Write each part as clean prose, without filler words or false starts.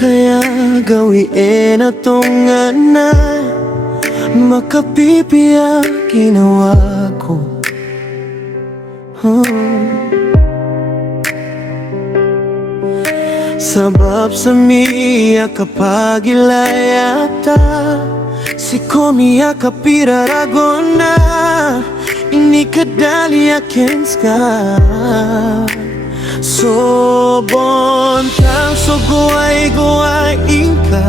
kaya gawiin atong na makapipiya ginawa ko. Sabab sa miya kapag ilayata, si komiya kapirarago na ini kadali akenska. So bontang so guay ka,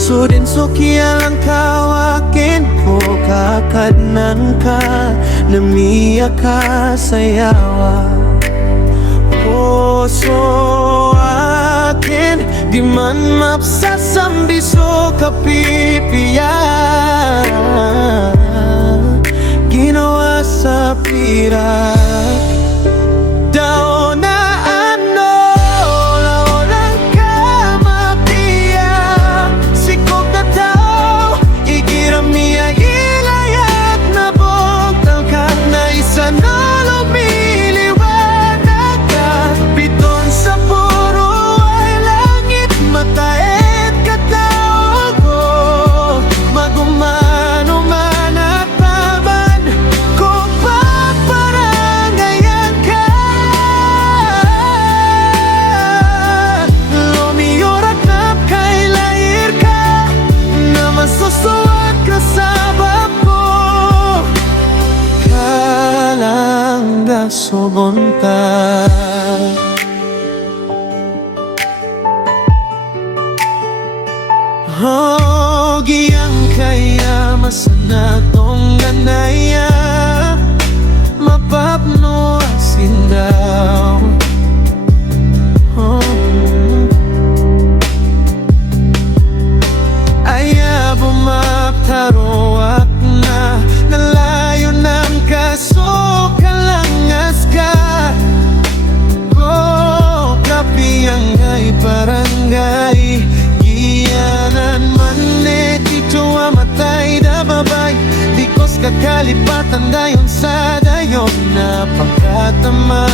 so din so kialang kawakin ko kakadnan ka na miya ka sayawa. So akin di man mapsasambi so kapipiya ginawa sa pira. Daw na ano laulang ka mapiya, sikog na tao igiram niya ilayat na bogtal ka na isa na lumiliwanag ka. Biton sa puro ay langit mataet ka tao ko, magumano man at taman ko paparangayan ka. Lumiyorat na kailair ka na masusuwat ka sa bako. Kalangga subonta giyang kaya masana tong ganaya mapapno asindaw. Aya bumaptaroak na nalayo ng kaso kalangas ka. Go kapiyang ay barangay iyanan manet ito amatay na babay, dikos kakalipatan dayon sa dayon na pagkatama.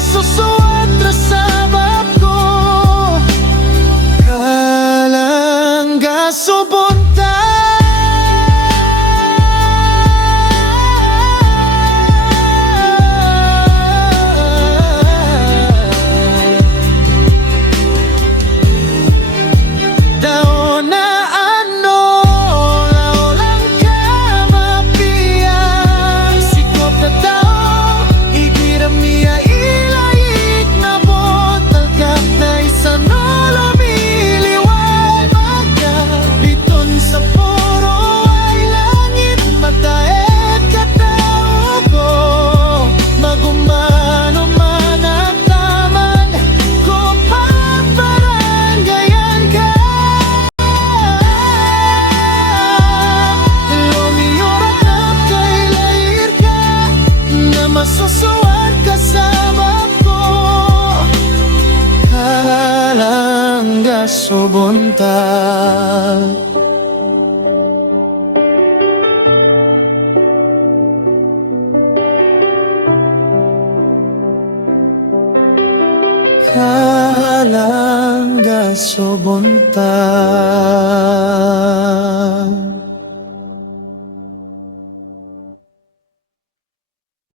Susuwat na sabab ko, kalangga subonta. Daw na ano laulang ka mapiya, sikop na tao igiram niya masusuwat kasama ko. Kalangga subonta. Kalangga subonta.